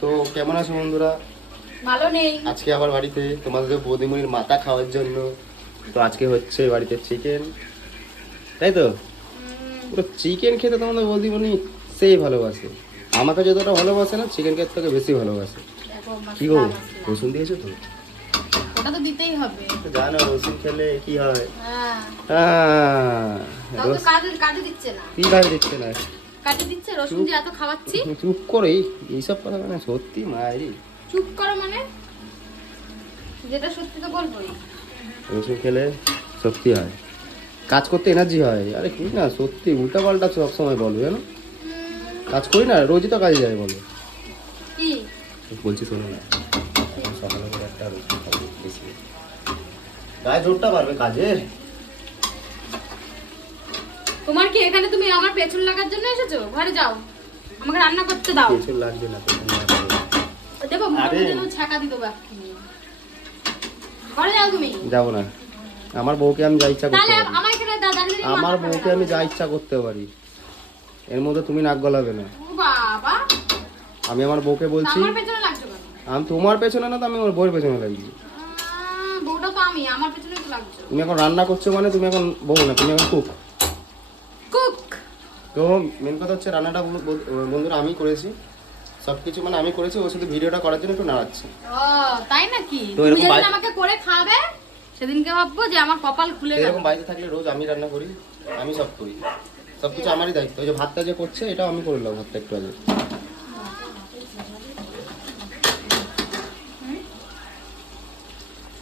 তো কেমন আছো বন্ধুরা? ভালো নেই। আজকে আবার বাড়িতে তোমাদের বৌদিমণির মাথা খাওয়ার জন্য। তো আজকে হচ্ছে বাড়িতে চিকেন, তাই তো? পুরো চিকেন খেতে তোমাদের বৌদিমণি সেই ভালোবাসে। আমাকে যতটা ভালোবাসে না, চিকেন খেতে থেকে বেশি ভালোবাসে। দেখো কি গো, মশলা মশলা রসুন দিয়েছো তো? ওটা তো দিতেই হবে। তো জানো রসুন খেলে কি হয়? হ্যাঁ তাও তো রস কাজে দিচ্ছে না। কি কাজ দিচ্ছে না? কাজে দিচ্ছে রসুন দিয়ে এত খাওয়াচ্ছি। চুপ করে এইসব কথা মানে সত্যি মায়েরই। চুপ করো মানে যেটা সত্যি তো বলবোই। রসুন খেলে সত্যি হয়, কাজ করতে এনার্জি হয়। আরে কি না সত্যি, উল্টা পাল্টা সব সময় বলো জানো। কাজ করি না, রোজই তো কাজে যাই বলো। কি বলছি শোনো না, এখন সকালে করে একটা রসুন খাবো বেশি, গায়ে জোরটা পারবে কাজের। তোমার কি এখানে তুমি আমার পেছন লাগার জন্য এসেছো? ঘরে যাও, আমাকে রান্না করতে দাও। কিছু লাগবে না তো, তুমি রান্না করো। দেখো মুখের মধ্যে ছাকা দিতে হবে এক্ষুনি। ঘরে যাও তুমি। যাবো না, আমার বউকে আমি যা ইচ্ছা করতে তাহলে পারি। আমার এখানে দাঁড়িয়ে আমার বউকে আমি যা ইচ্ছা করতে পারি, এর মধ্যে তুমি নাক গলাবে না। ও বাবা, আমি আমার বউকে বলছি। আমার পেছনে লাগছো কেন? আমি তোমার পেছনে না তো, আমি আমার বউয়ের পেছনে লাগছি। বউটা তো আমি, আমার পেছনে তো লাগছো। তুমি এখন রান্না করছো মানে তুমি এখন বউ না, তুমি এখন কুক। কুক। তো মেন কথা হচ্ছে রান্নাটা বন্ধুরা আমি করেছি, সব কিছু মানে আমি করেছি। ও শুধু ভিডিওটা করার জন্য একটু নাড়াচ্ছে। ও তাই নাকি? তো তুমি এরকম যেদিন আমাকে করে খাবে সেদিনকে ভাববো যে আমার কপাল খুলে গেল। এরকম বাড়িতে থাকলে রোজ আমি রান্না করি, আমি সব করি, সব কিছু আমারই দায়িত্ব। ওই যে ভাতটা যে করছে এটাও আমি করলাম, ভাতটা একটু আগে।